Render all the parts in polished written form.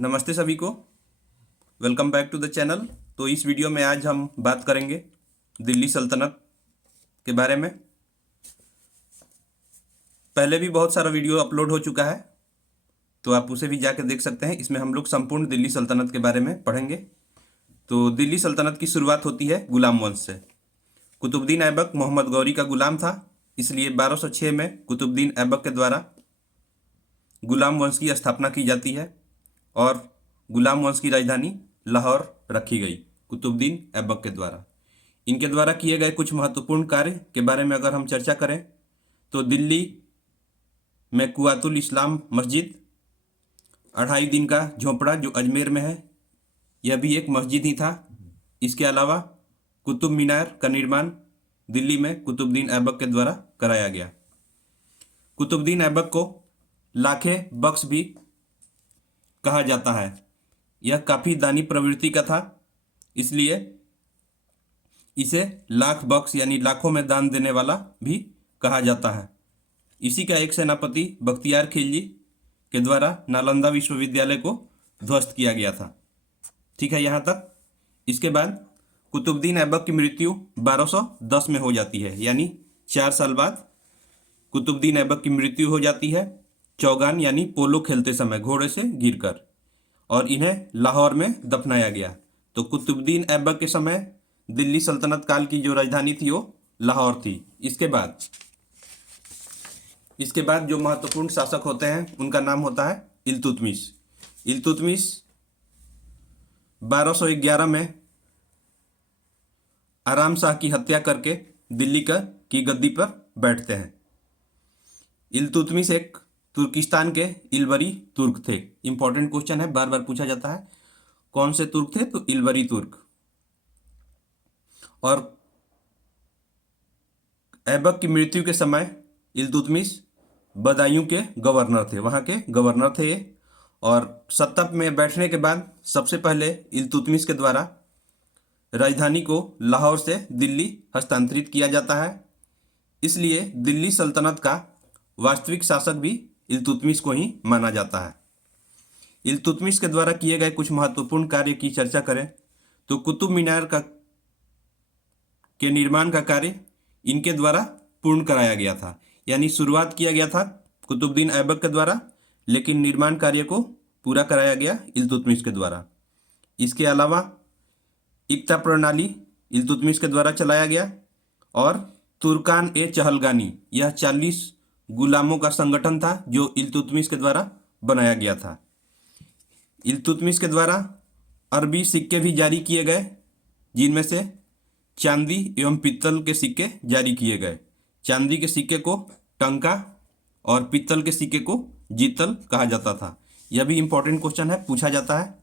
नमस्ते सभी को, welcome back to the channel. तो इस वीडियो में आज हम बात करेंगे दिल्ली सल्तनत के बारे में। पहले भी बहुत सारा वीडियो अपलोड हो चुका है, तो आप उसे भी जाकर देख सकते हैं। इसमें हम लोग संपूर्ण दिल्ली सल्तनत के बारे में पढ़ेंगे। तो दिल्ली सल्तनत की शुरुआत होती है गुलाम वंश से। कुतुबुद्दीन ऐबक मोहम्मद गौरी का गुलाम था, इसलिए 1206 में कुतुबुद्दीन ऐबक के द्वारा गुलाम वंश की स्थापना की जाती है और गुलाम वंश की राजधानी लाहौर रखी गई कुतुबुद्दीन ऐबक के द्वारा। इनके द्वारा किए गए कुछ महत्वपूर्ण कार्य के बारे में अगर हम चर्चा करें तो दिल्ली में कुआतुल इस्लाम मस्जिद, 2.5 दिन का झोंपड़ा जो अजमेर में है, यह भी एक मस्जिद ही था। इसके अलावा कुतुब मीनार का निर्माण दिल्ली में कुतुबुद्दीन ऐबक के द्वारा कराया गया। कुतुबुद्दीन ऐबक को लाखे बख्श भी कहा जाता है। यह काफ़ी दानी प्रवृत्ति का था, इसलिए इसे लाख बख्श यानी लाखों में दान देने वाला भी कहा जाता है। इसी का एक सेनापति बख्तियार खिलजी के द्वारा नालंदा विश्वविद्यालय को ध्वस्त किया गया था। ठीक है यहाँ तक। इसके बाद कुतुबुद्दीन ऐबक की मृत्यु 1210 में हो जाती है, यानी 4 साल बाद कुतुबुद्दीन ऐबक की मृत्यु हो जाती है चौगान यानी पोलो खेलते समय घोड़े से गिरकर, और इन्हें लाहौर में दफनाया गया। तो कुतुबुद्दीन ऐबक के समय दिल्ली सल्तनत काल की जो राजधानी थी वो लाहौर थी। इसके बाद जो महत्वपूर्ण शासक होते हैं उनका नाम होता है इल्तुतमिश। इल्तुतमिश 1211 में आराम शाह की हत्या करके दिल्ली की गद्दी पर बैठते हैं। इल्तुतमिश एक तुर्किस्तान के इलबरी तुर्क थे। इंपॉर्टेंट क्वेश्चन है, बार बार पूछा जाता है कौन से तुर्क थे, तो इलबरी तुर्क। और ऐबक की मृत्यु के समय इल्तुतमिश बदायूं के गवर्नर थे, वहाँ के गवर्नर थे। और सत्ता में बैठने के बाद सबसे पहले इल्तुतमिश के द्वारा राजधानी को लाहौर से दिल्ली हस्तांतरित किया जाता है। इसलिए दिल्ली सल्तनत का वास्तविक शासक भी इल्तुतमिश को ही माना जाता है। इल्तुतमिश के द्वारा किए गए कुछ महत्वपूर्ण कार्य की चर्चा करें तो कुतुब मीनार के निर्माण का कार्य इनके द्वारा पूर्ण कराया गया था, यानी शुरुआत किया गया था कुतुबुद्दीन ऐबक के द्वारा, लेकिन निर्माण कार्य को पूरा कराया गया इल्तुतमिश के द्वारा। इसके अलावा इक्ता प्रणाली इल्तुतमिश के द्वारा चलाया गया और तुर्कान ए चहलगानी, यह 40 गुलामों का संगठन था जो इल्तुतमिश के द्वारा बनाया गया था। इल्तुतमिश के द्वारा अरबी सिक्के भी जारी किए गए, जिनमें से चांदी एवं पित्तल के सिक्के जारी किए गए। चांदी के सिक्के को टंका और पित्तल के सिक्के को जीतल कहा जाता था। यह भी इंपॉर्टेंट क्वेश्चन है, पूछा जाता है।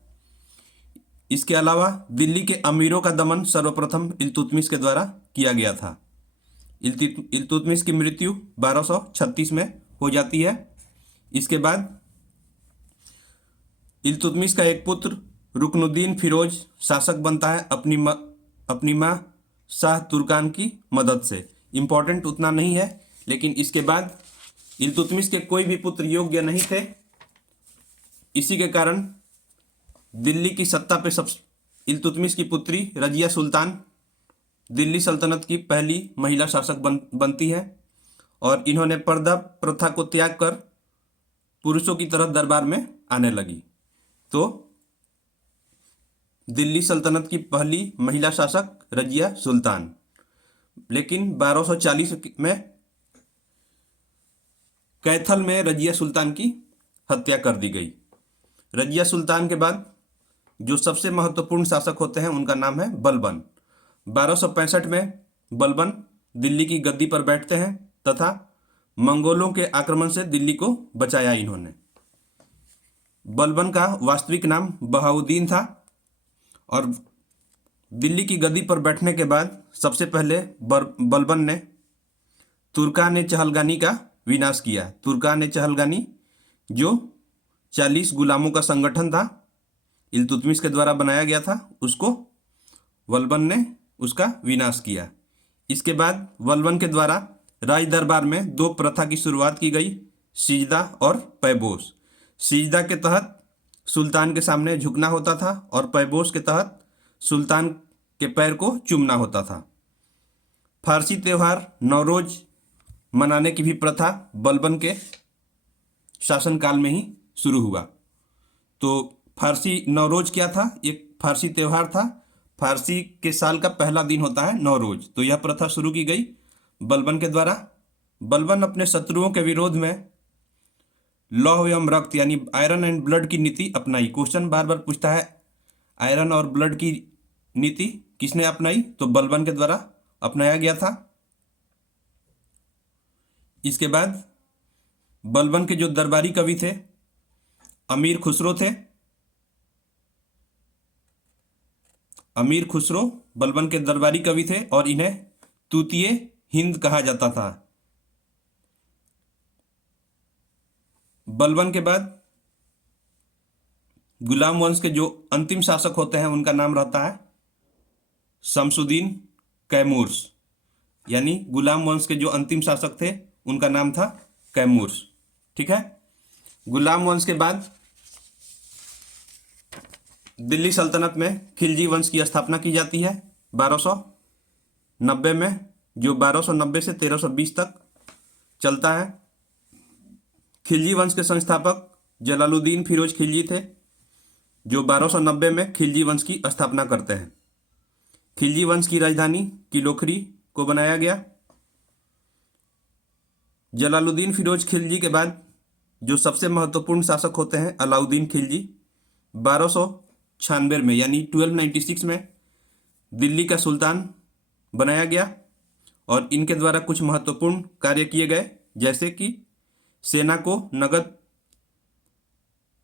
इसके अलावा दिल्ली के अमीरों का दमन सर्वप्रथम इल्तुतमिश के द्वारा किया गया था। इल्तुतमिश की मृत्यु 1236 में हो जाती है। इसके बाद इल्तुतमिश का एक पुत्र रुकनुद्दीन फिरोज शासक बनता है अपनी माँ शाह तुर्कान की मदद से। इम्पोर्टेंट उतना नहीं है, लेकिन इसके बाद इल्तुतमिश के कोई भी पुत्र योग्य नहीं थे। इसी के कारण दिल्ली की सत्ता पे इल्तुतमिश की पुत्री रजिया सुल्तान दिल्ली सल्तनत की पहली महिला शासक बनती है, और इन्होंने पर्दा प्रथा को त्याग कर पुरुषों की तरह दरबार में आने लगी। तो दिल्ली सल्तनत की पहली महिला शासक रजिया सुल्तान। लेकिन 1240 में कैथल में रजिया सुल्तान की हत्या कर दी गई। रजिया सुल्तान के बाद जो सबसे महत्वपूर्ण शासक होते हैं उनका नाम है बलबन। 1265 में बलबन दिल्ली की गद्दी पर बैठते हैं तथा मंगोलों के आक्रमण से दिल्ली को बचाया इन्होंने। बलबन का वास्तविक नाम बहाउद्दीन था, और दिल्ली की गद्दी पर बैठने के बाद सबसे पहले बलबन ने तुर्कान ए चहलगानी का विनाश किया। तुर्कान ए चहलगानी जो 40 गुलामों का संगठन था, इल्तुतमिश के द्वारा बनाया गया था, उसको बलबन ने उसका विनाश किया। इसके बाद बलबन के द्वारा राज दरबार में 2 प्रथा की शुरुआत की गई, सिजदा और पैबोस। सिजदा के तहत सुल्तान के सामने झुकना होता था और पैबोस के तहत सुल्तान के पैर को चूमना होता था। फारसी त्यौहार नौरोज मनाने की भी प्रथा बलबन के शासनकाल में ही शुरू हुआ। तो फारसी नौरोज क्या था? एक फारसी त्यौहार था। फारसी के साल का पहला दिन होता है नौरोज। तो यह प्रथा शुरू की गई बलबन के द्वारा। बलबन अपने शत्रुओं के विरोध में लौह एवं रक्त यानी आयरन एंड ब्लड की नीति अपनाई। क्वेश्चन बार बार पूछता है आयरन और ब्लड की नीति किसने अपनाई? तो बलबन के द्वारा अपनाया गया था। इसके बाद बलबन के जो दरबारी कवि थे अमीर खुसरो थे। अमीर खुसरो बलबन के दरबारी कवि थे और इन्हें तूतीय हिंद कहा जाता था। बलबन के बाद गुलाम वंश के जो अंतिम शासक होते हैं उनका नाम रहता है शमसुद्दीन कैमूर्स। यानी गुलाम वंश के जो अंतिम शासक थे उनका नाम था कैमूर्स। ठीक है। गुलाम वंश के बाद दिल्ली सल्तनत में खिलजी वंश की स्थापना की जाती है 1290 में, जो 1290 से 1320 तक चलता है। खिलजी वंश के संस्थापक जलालुद्दीन फिरोज खिलजी थे, जो 1290 में खिलजी वंश की स्थापना करते हैं। खिलजी वंश की राजधानी किलोखरी को बनाया गया। जलालुद्दीन फिरोज खिलजी के बाद जो सबसे महत्वपूर्ण शासक होते हैं अलाउद्दीन खिलजी। 1296 में यानी 1296 में दिल्ली का सुल्तान बनाया गया और इनके द्वारा कुछ महत्वपूर्ण कार्य किए गए, जैसे कि सेना को नगद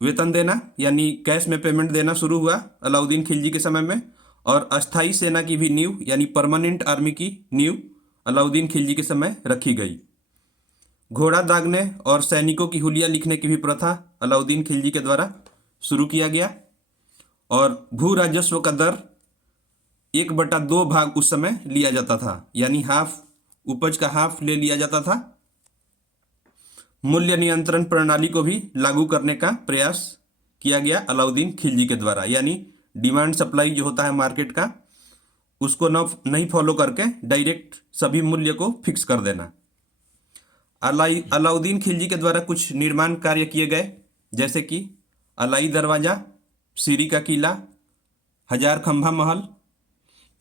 वेतन देना यानी कैश में पेमेंट देना शुरू हुआ अलाउद्दीन खिलजी के समय में, और अस्थाई सेना की भी नींव यानी परमानेंट आर्मी की नींव अलाउद्दीन खिलजी के समय रखी गई। घोड़ा दागने और सैनिकों की हुलिया लिखने की भी प्रथा अलाउद्दीन खिलजी के द्वारा शुरू किया गया। और भू राजस्व का दर 1/2 भाग उस समय लिया जाता था, यानी हाफ, उपज का हाफ ले लिया जाता था। मूल्य नियंत्रण प्रणाली को भी लागू करने का प्रयास किया गया अलाउद्दीन खिलजी के द्वारा, यानी डिमांड सप्लाई जो होता है मार्केट का उसको नहीं फॉलो करके डायरेक्ट सभी मूल्य को फिक्स कर देना। अलाउद्दीन खिलजी के द्वारा कुछ निर्माण कार्य किए गए, जैसे कि अलाई दरवाजा, सीरी का किला, हजार खंभा महल।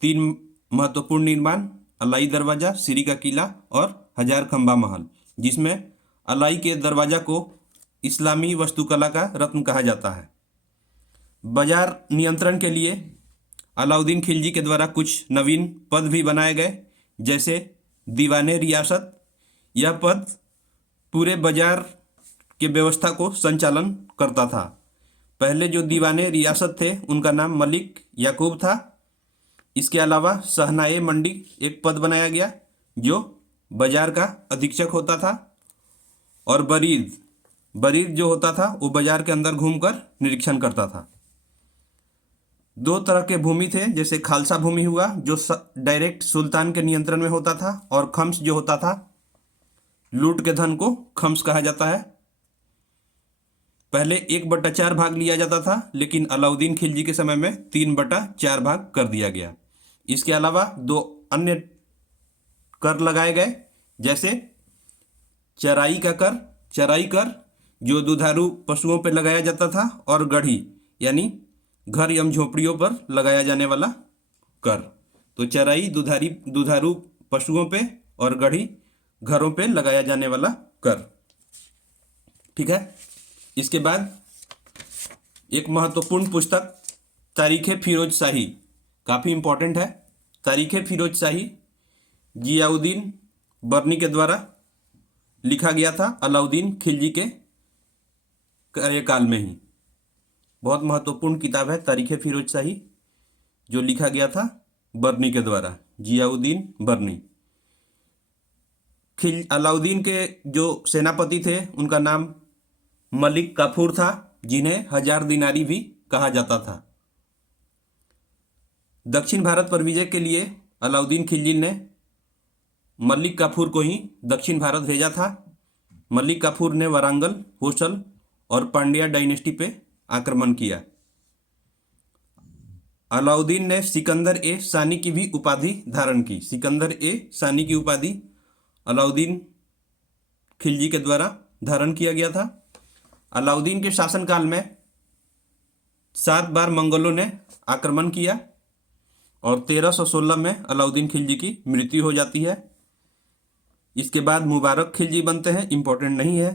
3 महत्वपूर्ण निर्माण अलाई दरवाजा, सीरी का किला और हजार खंभा महल, जिसमें अलाई के दरवाजा को इस्लामी वास्तुकला का रत्न कहा जाता है। बाजार नियंत्रण के लिए अलाउद्दीन खिलजी के द्वारा कुछ नवीन पद भी बनाए गए, जैसे दीवाने रियासत। यह पद पूरे बाजार के व्यवस्था को संचालन करता था। पहले जो दीवाने रियासत थे उनका नाम मलिक याकूब था। इसके अलावा सहनाए मंडी एक पद बनाया गया जो बाजार का अधीक्षक होता था, और बरीद जो होता था वो बाजार के अंदर घूमकर निरीक्षण करता था। 2 तरह के भूमि थे, जैसे खालसा भूमि हुआ जो डायरेक्ट सुल्तान के नियंत्रण में होता था, और खम्स जो होता था, लूट के धन को खम्स कहा जाता है। पहले 1/4 भाग लिया जाता था, लेकिन अलाउद्दीन खिलजी के समय में 3/4 भाग कर दिया गया। इसके अलावा 2 अन्य कर लगाए गए, जैसे चराई कर जो दुधारू पशुओं पर लगाया जाता था, और गढ़ी यानी घर एवं झोपड़ियों पर लगाया जाने वाला कर। तो चराई दुधारू पशुओं पे और गढ़ी घरों पे लगाया जाने वाला कर। ठीक है। इसके बाद एक महत्वपूर्ण पुस्तक तारीख़ फिरोज शाही, काफ़ी इम्पोर्टेंट है। तारीख़ फिरोज शाही जियाउद्दीन बर्नी के द्वारा लिखा गया था अलाउद्दीन खिलजी के कार्यकाल में ही। बहुत महत्वपूर्ण किताब है तारीख़ फिरोज शाही, जो लिखा गया था बर्नी के द्वारा, जियाउद्दीन बर्नी। अलाउद्दीन के जो सेनापति थे उनका नाम मलिक काफूर था, जिन्हें 1000 दिनारी भी कहा जाता था। दक्षिण भारत पर विजय के लिए अलाउद्दीन खिलजी ने मलिक काफूर को ही दक्षिण भारत भेजा था। मलिक काफूर ने वारंगल, होसल और पांड्या डायनेस्टी पे आक्रमण किया। अलाउद्दीन ने सिकंदर ए सानी की भी उपाधि धारण की। सिकंदर ए सानी की उपाधि अलाउद्दीन खिलजी के द्वारा धारण किया गया था। अलाउद्दीन के शासनकाल में 7 बार मंगोलों ने आक्रमण किया और 1316 में अलाउद्दीन खिलजी की मृत्यु हो जाती है। इसके बाद मुबारक खिलजी बनते हैं, इंपॉर्टेंट नहीं है।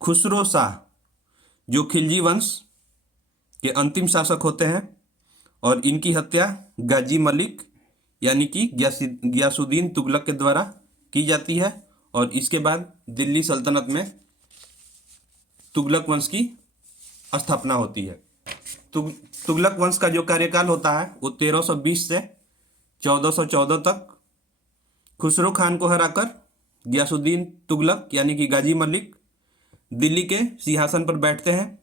खुसरो शाह जो खिलजी वंश के अंतिम शासक होते हैं और इनकी हत्या गाजी मलिक यानी कि गियासुद्दीन तुगलक के द्वारा की जाती है और इसके बाद दिल्ली सल्तनत में तुगलक वंश की स्थापना होती है। तुगलक वंश का जो कार्यकाल होता है वो 1320 से 1414 तक खुसरो खान को हराकर गियासुद्दीन तुगलक यानी कि गाजी मलिक दिल्ली के सिंहासन पर बैठते हैं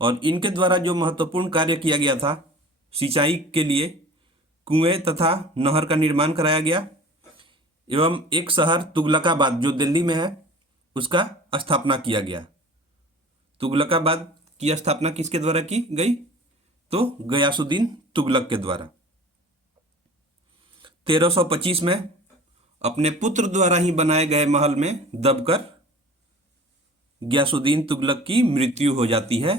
और इनके द्वारा जो महत्वपूर्ण कार्य किया गया था, सिंचाई के लिए कुएं तथा नहर का निर्माण कराया गया एवं एक शहर तुगलकाबाद जो दिल्ली में है उसका स्थापना किया गया। तुगलकाबाद की स्थापना किसके द्वारा की गई? तो गयासुद्दीन तुगलक के द्वारा। 1325 में अपने पुत्र द्वारा ही बनाए गए महल में दबकर गियासुद्दीन तुगलक की मृत्यु हो जाती है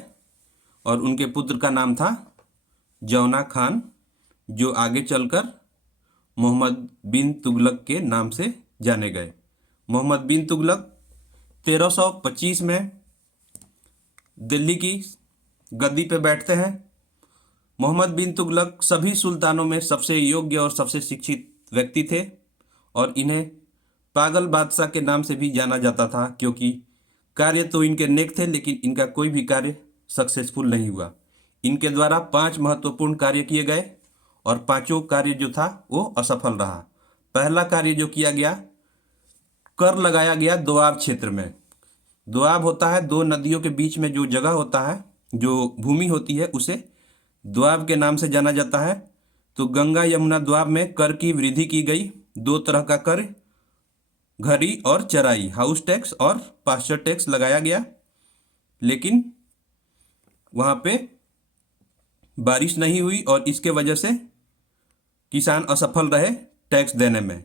और उनके पुत्र का नाम था जौना खान, जो आगे चलकर मोहम्मद बिन तुगलक के नाम से जाने गए। मोहम्मद बिन तुगलक 1325 में दिल्ली की गद्दी पे बैठते हैं। मोहम्मद बिन तुगलक सभी सुल्तानों में सबसे योग्य और सबसे शिक्षित व्यक्ति थे और इन्हें पागल बादशाह के नाम से भी जाना जाता था, क्योंकि कार्य तो इनके नेक थे लेकिन इनका कोई भी कार्य सक्सेसफुल नहीं हुआ। इनके द्वारा 5 महत्वपूर्ण कार्य किए गए और पांचों कार्य जो था वो असफल रहा। पहला कार्य जो किया गया, कर लगाया गया दोआब क्षेत्र में। दोआब होता है 2 नदियों के बीच में जो जगह होता है, जो भूमि होती है, उसे दोआब के नाम से जाना जाता है। तो गंगा यमुना दोआब में कर की वृद्धि की गई। 2 तरह का कर, घरी और चराई, हाउस टैक्स और पास्चर टैक्स लगाया गया, लेकिन वहाँ पे बारिश नहीं हुई और इसके वजह से किसान असफल रहे टैक्स देने में।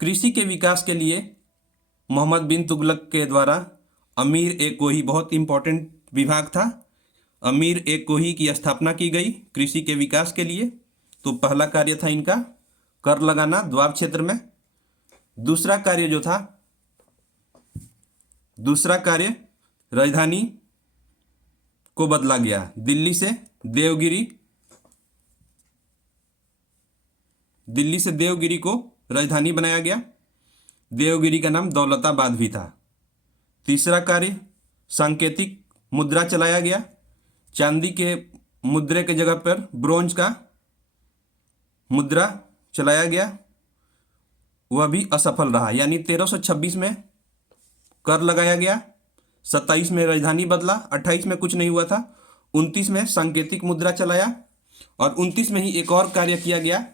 कृषि के विकास के लिए मोहम्मद बिन तुगलक के द्वारा अमीर ए कोही, बहुत इंपॉर्टेंट विभाग था, अमीर ए कोही की स्थापना की गई कृषि के विकास के लिए। तो पहला कार्य था इनका कर लगाना दोआब क्षेत्र में। दूसरा कार्य राजधानी को बदला गया। दिल्ली से देवगिरी को राजधानी बनाया गया। देवगिरी का नाम दौलताबाद भी था। तीसरा कार्य सांकेतिक मुद्रा चलाया गया। चांदी के मुद्रे के जगह पर ब्रोंज का मुद्रा चलाया गया, वह भी असफल रहा। यानी 1326 में कर लगाया गया, 27 में राजधानी बदला, 28 में कुछ नहीं हुआ था, 29 में सांकेतिक मुद्रा चलाया और 29 में ही एक और कार्य किया गया,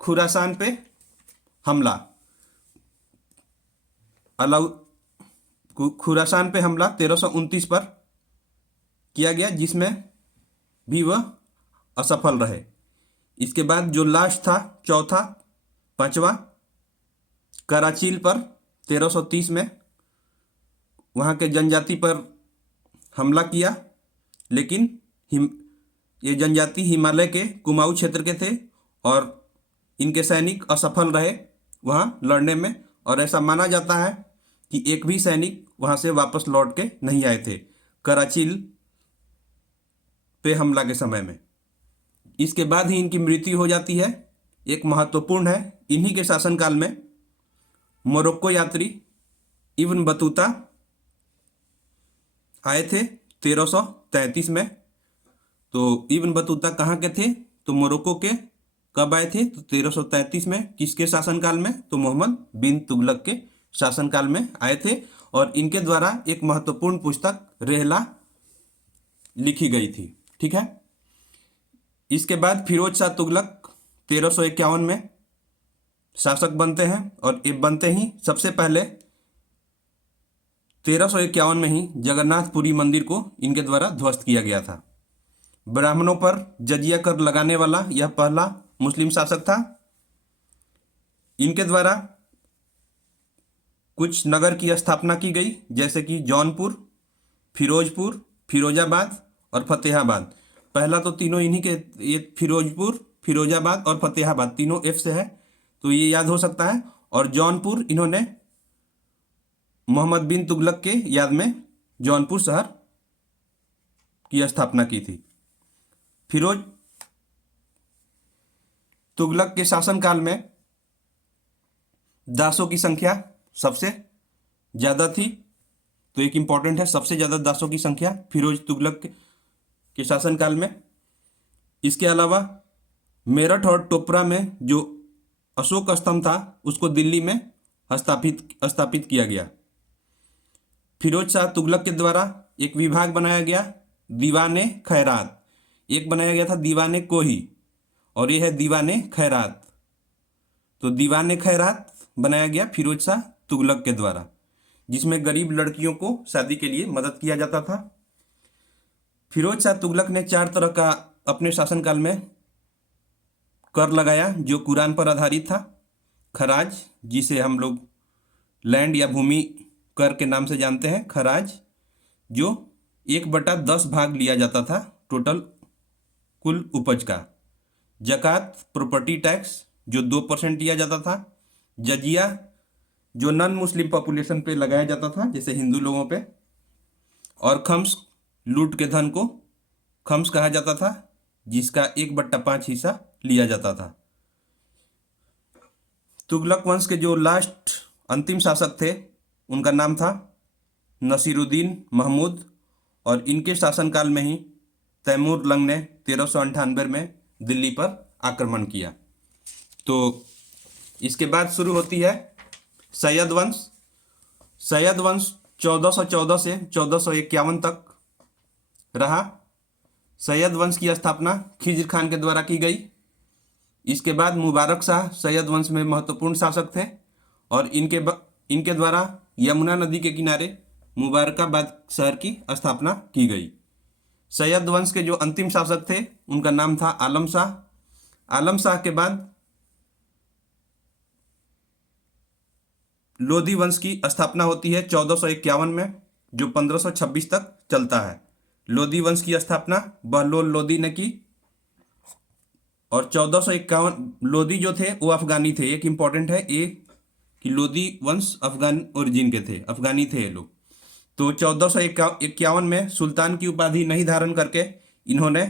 खुरासान पे हमला। खुरासान पे हमला 1329 पर किया गया, जिसमें भी वह असफल रहे। इसके बाद जो लास्ट था, चौथा पांचवा, कराचील पर 1330 में वहाँ के जनजाति पर हमला किया, लेकिन ये जनजाति हिमालय के कुमाऊं क्षेत्र के थे और इनके सैनिक असफल रहे वहाँ लड़ने में, और ऐसा माना जाता है कि एक भी सैनिक वहाँ से वापस लौट के नहीं आए थे कराचील पे हमला के समय में। इसके बाद ही इनकी मृत्यु हो जाती है। एक महत्वपूर्ण है, इन्हीं के शासनकाल में मोरक्को यात्री इब्न बतूता आए थे 1333 में। तो इब्न बतूता कहाँ के थे? तो मोरक्को के। कब आए थे? तो 1333 में। किसके शासनकाल में? तो मोहम्मद बिन तुगलक के शासनकाल में आए थे और इनके द्वारा एक महत्वपूर्ण पुस्तक रेहला लिखी गई थी। ठीक है। इसके बाद फिरोज शाह तुगलक 1351 में शासक बनते हैं और ये बनते ही सबसे पहले 1351 में ही जगन्नाथपुरी मंदिर को इनके द्वारा ध्वस्त किया गया था। ब्राह्मणों पर जजिया कर लगाने वाला यह पहला मुस्लिम शासक था। इनके द्वारा कुछ नगर की स्थापना की गई, जैसे कि जौनपुर, फिरोजपुर, फिरोजाबाद और फतेहाबाद। पहला तो तीनों इन्हीं के, ये फिरोजपुर, फिरोजाबाद और फतेहाबाद तीनों एफ से है, तो ये याद हो सकता है। और जौनपुर इन्होंने मोहम्मद बिन तुगलक के याद में जौनपुर शहर की स्थापना की थी। फिरोज तुगलक के शासनकाल में दासों की संख्या सबसे ज़्यादा थी, तो एक इम्पॉर्टेंट है, सबसे ज़्यादा दासों की संख्या फिरोज तुगलक के शासनकाल में। इसके अलावा मेरठ और टोपरा में जो अशोक स्तंभ था उसको दिल्ली में स्थापित किया गया। फिरोज शाह तुगलक के द्वारा एक विभाग बनाया गया, दीवाने खैरात। एक बनाया गया था दीवाने कोही, और ये है दीवाने खैरात। तो दीवाने खैरात बनाया गया फिरोज शाह तुगलक के द्वारा, जिसमें गरीब लड़कियों को शादी के लिए मदद किया जाता था। फिरोज शाह तुगलक ने 4 तरह का अपने शासनकाल में कर लगाया जो कुरान पर आधारित था। खराज, जिसे हम लोग लैंड या भूमि कर के नाम से जानते हैं, खराज, जो 1/10 भाग लिया जाता था टोटल कुल उपज का। जकात, प्रॉपर्टी टैक्स, जो 2% लिया जाता था। जजिया, जो नॉन मुस्लिम पॉपुलेशन पे लगाया जाता था, जैसे हिंदू लोगों पे। और खम्स, लूट के धन को खम्स कहा जाता था, जिसका 1/5 हिस्सा लिया जाता था। तुगलक वंश के जो लास्ट अंतिम शासक थे उनका नाम था नसीरुद्दीन महमूद, और इनके शासनकाल में ही तैमूर लंग ने 1398 में दिल्ली पर आक्रमण किया। तो इसके बाद शुरू होती है सैयद वंश। सैयद वंश 1414 से 1451 तक रहा। सैयद वंश की स्थापना खिज्र खान के द्वारा की गई। इसके बाद मुबारक शाह सैयद वंश में महत्वपूर्ण शासक थे, और इनके द्वारा यमुना नदी के किनारे मुबारकाबाद शहर की स्थापना की गई। सैयद वंश के जो अंतिम शासक थे उनका नाम था आलम शाह। आलम शाह के बाद लोधी वंश की स्थापना होती है 1451 में, जो 1526 तक चलता है। लोधी वंश की स्थापना बहलोल लोधी ने की, और 1451 लोधी जो थे वो अफगानी थे। एक इम्पॉर्टेंट है ये कि लोधी वंश अफगान ओरिजिन के थे, अफगानी थे ये लोग। तो 1451 में सुल्तान की उपाधि नहीं धारण करके इन्होंने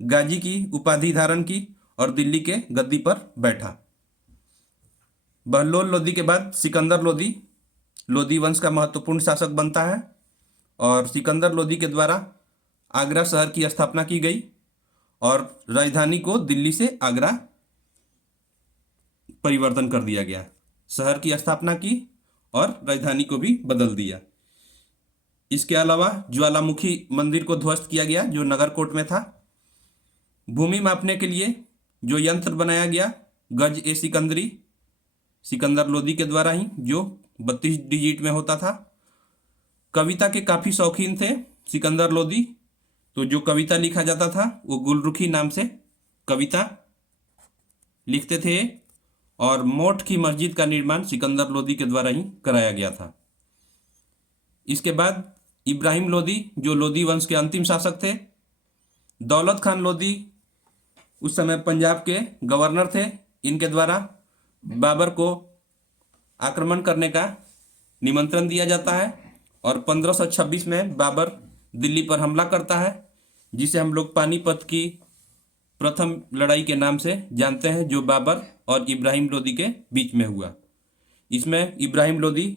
गाजी की उपाधि धारण की और दिल्ली के गद्दी पर बैठा। बहलोल लोधी के बाद सिकंदर लोधी लोधी वंश का महत्वपूर्ण शासक बनता है, और सिकंदर लोधी के द्वारा आगरा शहर की स्थापना की गई, और राजधानी को दिल्ली से आगरा परिवर्तन कर दिया गया। शहर की स्थापना की और राजधानी को भी बदल दिया। इसके अलावा ज्वालामुखी मंदिर को ध्वस्त किया गया, जो नगरकोट में था। भूमि मापने के लिए जो यंत्र बनाया गया, गज ए सिकंदरी, सिकंदर लोधी के द्वारा ही, जो 32 डिजिट में होता था। कविता के काफ़ी शौकीन थे सिकंदर लोधी, तो जो कविता लिखा जाता था वो गुलरुखी नाम से कविता लिखते थे, और मोठ की मस्जिद का निर्माण सिकंदर लोधी के द्वारा ही कराया गया था। इसके बाद इब्राहिम लोधी, जो लोधी वंश के अंतिम शासक थे। दौलत खान लोधी उस समय पंजाब के गवर्नर थे। इनके द्वारा बाबर को आक्रमण करने का निमंत्रण दिया जाता है, और 1526 में बाबर दिल्ली पर हमला करता है, जिसे हम लोग पानीपत की प्रथम लड़ाई के नाम से जानते हैं, जो बाबर और इब्राहिम लोधी के बीच में हुआ। इसमें इब्राहिम लोधी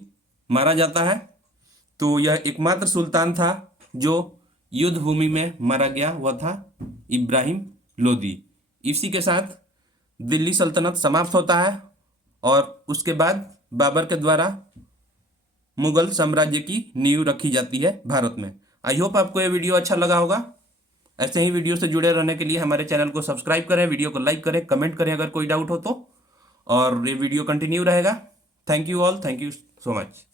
मारा जाता है। तो यह एकमात्र सुल्तान था जो युद्ध भूमि में मारा गया, वह था इब्राहिम लोधी। इसी के साथ दिल्ली सल्तनत समाप्त होता है, और उसके बाद बाबर के द्वारा मुगल साम्राज्य की नींव रखी जाती है भारत में। आई होप आपको ये वीडियो अच्छा लगा होगा। ऐसे ही वीडियो से जुड़े रहने के लिए हमारे चैनल को सब्सक्राइब करें, वीडियो को लाइक करें, कमेंट करें अगर कोई डाउट हो तो, और ये वीडियो कंटिन्यू रहेगा। Thank you all, thank you so much.